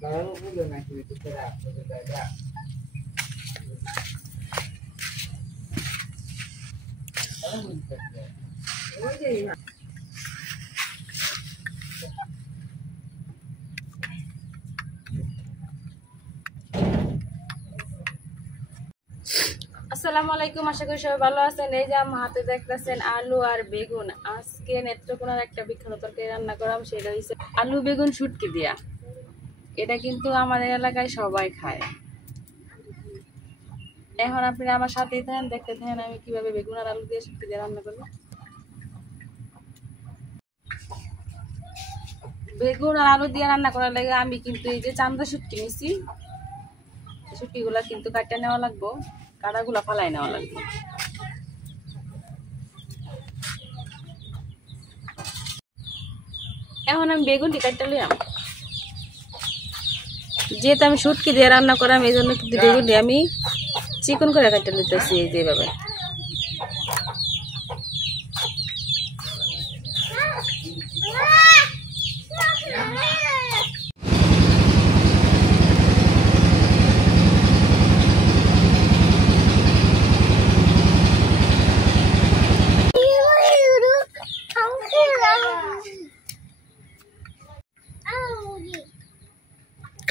আসসালামু আলাইকুম, আশা করি সবাই ভালো আছেন। এই যে আমার হাতে দেখতেছেন আলু আর বেগুন। আজকে নেত্রকোনার একটা বিখ্যাত তরকারি রান্না করাম, সেটা হচ্ছে আলু বেগুন শুটকি দিয়া। এটা কিন্তু আমাদের এলাকায় সবাই খায়। এখন আপনারা আমার সাথেই থাকেন, দেখতে থাকেন আমি কিভাবে বেগুন আর আলু দিয়ে শুটকি দিয়ে রান্না করবো। বেগুন আর আলু দিয়ে রান্না করার লাগে আমি কিন্তু এই যে চান্দা শুটকি নিছি। শুটকিগুলা কিন্তু কাটতে নেওয়া লাগবো, কাটাগুলা ফালাই নেওয়া লাগবে। এখন আমি বেগুনটি কাটতে লইয়াম। যেহেতু আমি শুটকি দিয়ে রান্না করাম, এই জন্য কিন্তু বেগুনটি আমি চিকন করে কাটতে লইতেছি এই যেভাবে।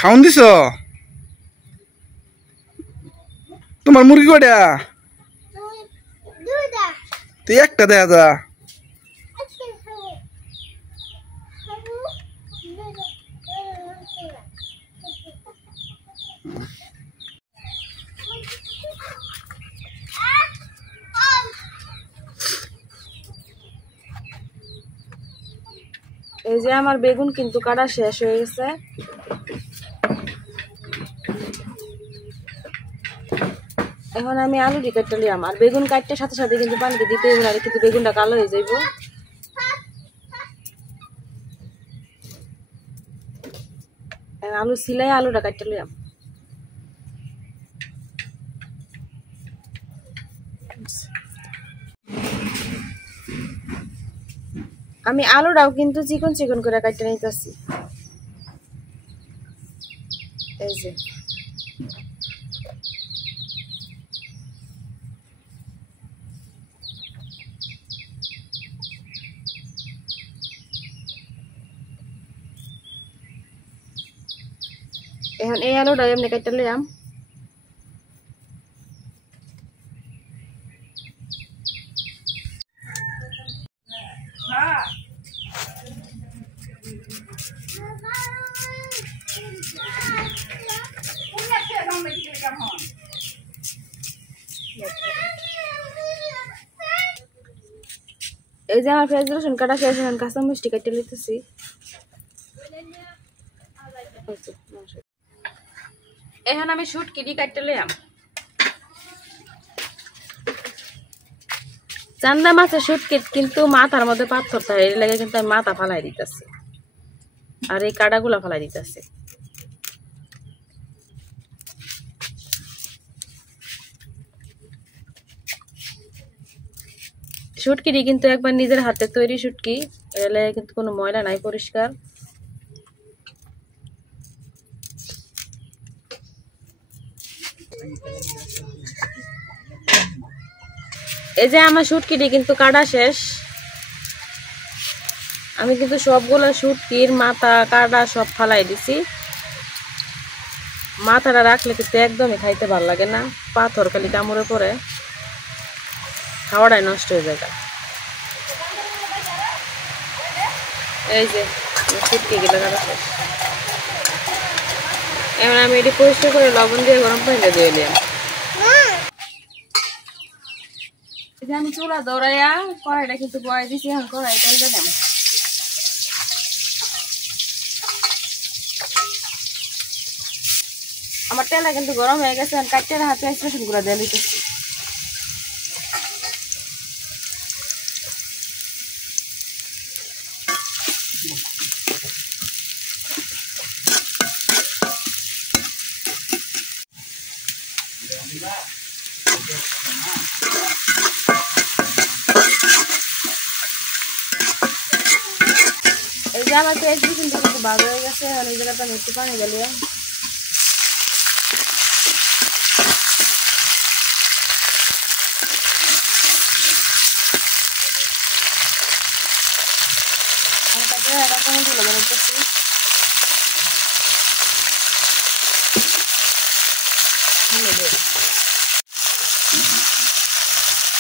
খাওন দিছ তোমার মুরগি কটা? তুই একটা দেখা যা। এই যে আমার বেগুন কিন্তু কাটা শেষ হয়ে গেছে। এখন আমি আলুটি কাটতে লিয়াম, আর বেগুন কাটতে সাথে সাথে কিন্তু পানিতে দিতে হবে, না কিন্তু বেগুনটা কালো হয়ে যাইব। আলু সিলাই আলুটা কাটতে লিয়াম। আমি আলুটাও কিন্তু চিকন চিকন করে কাটতে নিতেছি। এই যে এখন এই আলুটা এমনি কাটতে লিয়াম। এই যে আমার পেঁয়াজ রসুন কাটা শেষ, এখন কাঁচা মিষ্টি কাটতে লিতেছি। এখন আমি শুটকি কাটতে লিয়াম। চান্দা মাছের শুটকি কিন্তু মাথার মধ্যে পাথর থাকে, এর লাগে কিন্তু আমি মাথা ফালাই দিতেছি আর এই কাটাগুলা ফালাই দিতেছি। শুটকিটি কিন্তু একবার নিজের হাতে তৈরি শুটকি, এর লাগে কিন্তু কোনো ময়লা নাই, পরিষ্কার। এই যে আমার শুটকিটি কিন্তু কাটা শেষ। আমি কিন্তু সবগুলো শুটকির মাথা কাটা সব ফালাই দিছি। মাথাটা রাখলে কিন্তু একদমই খাইতে ভালো লাগে না, পাথর খালি কামড়ে পড়ে, খাওয়াটাই নষ্ট হয়ে যায়। এই যে শুটকি গুলো কাটা শেষ। এবার আমি এটি পরিষ্কার করে লবণ দিয়ে গরম পানিতে ধুয়ে নিলাম। আমি চুলা দৌড়াইয়া কড়াইটা কিন্তু বয়াই দিছি, এখন কড়াই তেল দিলাম। আমার তেলটা কিন্তু গরম হয়ে গেছে, কাটতে হাতে রসুন গুঁড়া দিয়ে দিতেছি। এই যে আমার পেঁয়াজ রসুন কিন্তু ভালো হয়ে গেছে। এখন এই জায়গাটা আমি একটু পানি দিলাম।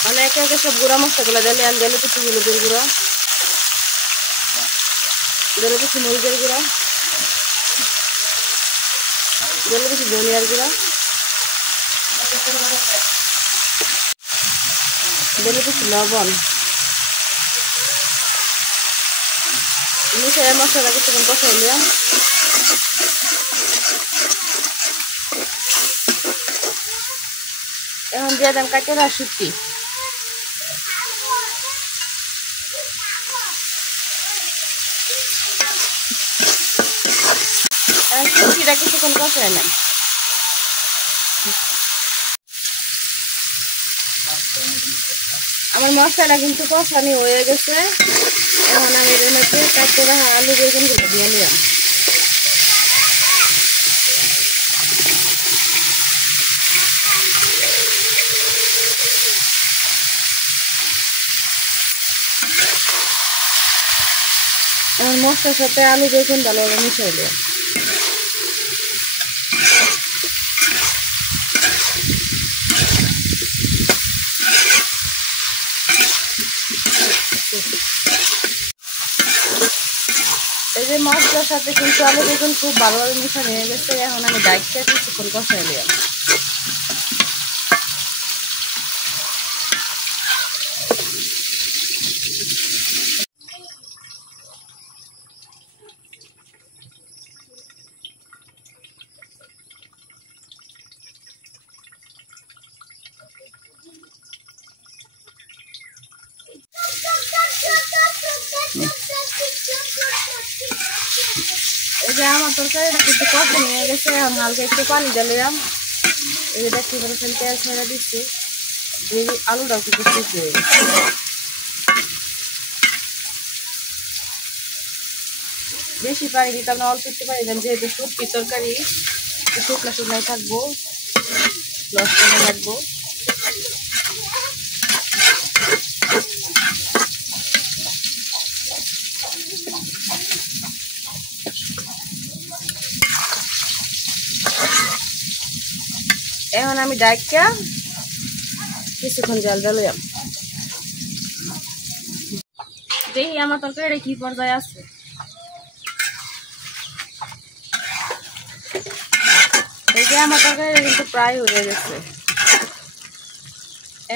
মানে একে একে সব গুঁড়া মশলাগুলো দিলে আমি দিলে কিছু হলুদের গুঁড়া, দিলে কিছু মরিচের গুঁড়া, দিলে কিছু ধনিয়ার গুঁড়া, দিলে কিছু লবণ, মিশিয়ে মশলাটা কিছুক্ষণ কষাই নিলাম। এখন দিয়ে দিলাম কাঁচা আর শুটকি। শুটকিটা কিছুক্ষণ কষাই নেন। আমার মশলাটা কিন্তু কষানি হয়ে গেছে। এখন আমি এর মধ্যে কাটতে রাখা আলু বেগুনগুলো দিয়ে নিলাম। এখন মশলার সাথে আলু বেগুন ভালোভাবে মিশিয়ে দিলাম। এই যে মশলার সাথে কিন্তু আলু বেগুন খুব ভালোভাবে মিশানো হয়ে গেছে। এখন আমি ডাইটটা কিছুক্ষণ কষাই দিলাম। এই যে আমার তরকারিটা কিন্তু কষানো হয়ে গেছে। এখন হালকা একটু পানি দিলাম। এই যে দেখতে পাচ্ছেন তেল ছেড়ে দিচ্ছি। আলুটাও কিন্তু সিদ্ধ হয়ে গেছে। বেশি পানি দিতে আমরা অল্প একটু পানি দিলাম, যেহেতু শুটকি তরকারি শুকনা শুকনাই থাকবো, লবণ রাখবো। এখন আমি ডাইটটা কিছুক্ষণ জল দিলাম। দেখি আমার তরকারিটা কি পর্যায়ে আছে। এই যে আমার তরকারিটা কিন্তু প্রায় হয়ে গেছে।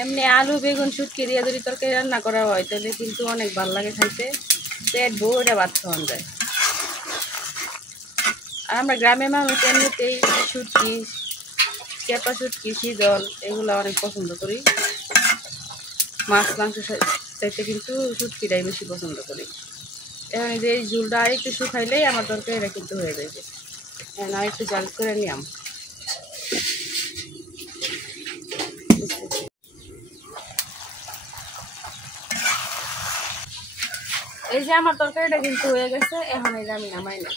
এমনি আলু বেগুন শুটকি দিয়ে যদি তরকারি রান্না করা হয় তাহলে কিন্তু অনেক ভালো লাগে খাইতে, পেট ভরে ভাত খাওয়ান যায়। আর আমরা গ্রামের মানুষ এমনিতেই শুটকি, চেপা শুটকি, শীতল এগুলো অনেক পছন্দ করি। মাছ মাংস চাইতে কিন্তু শুটকিটাই বেশি পছন্দ করি। এখন এই যে এই ঝুলটা আর একটু শুকাইলেই আমার তরকারিটা কিন্তু হয়ে যাবে। এখন আর একটু জাল করে নিলাম। এই যে আমার তরকারিটা কিন্তু হয়ে গেছে। এখন এই যে আমি নামাই না।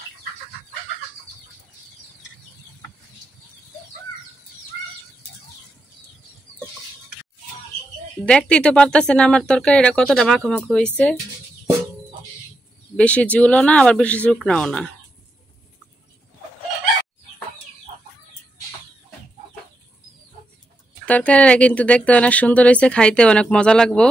দেখতেই তো পারতেছেন আমার তরকারিটা কতটা মাখো মাখো হয়েছে। বেশি ঝুলও না আবার বেশি শুকনাও না। তরকারিটা কিন্তু দেখতে অনেক সুন্দর হয়েছে, খাইতে অনেক মজা লাগবো।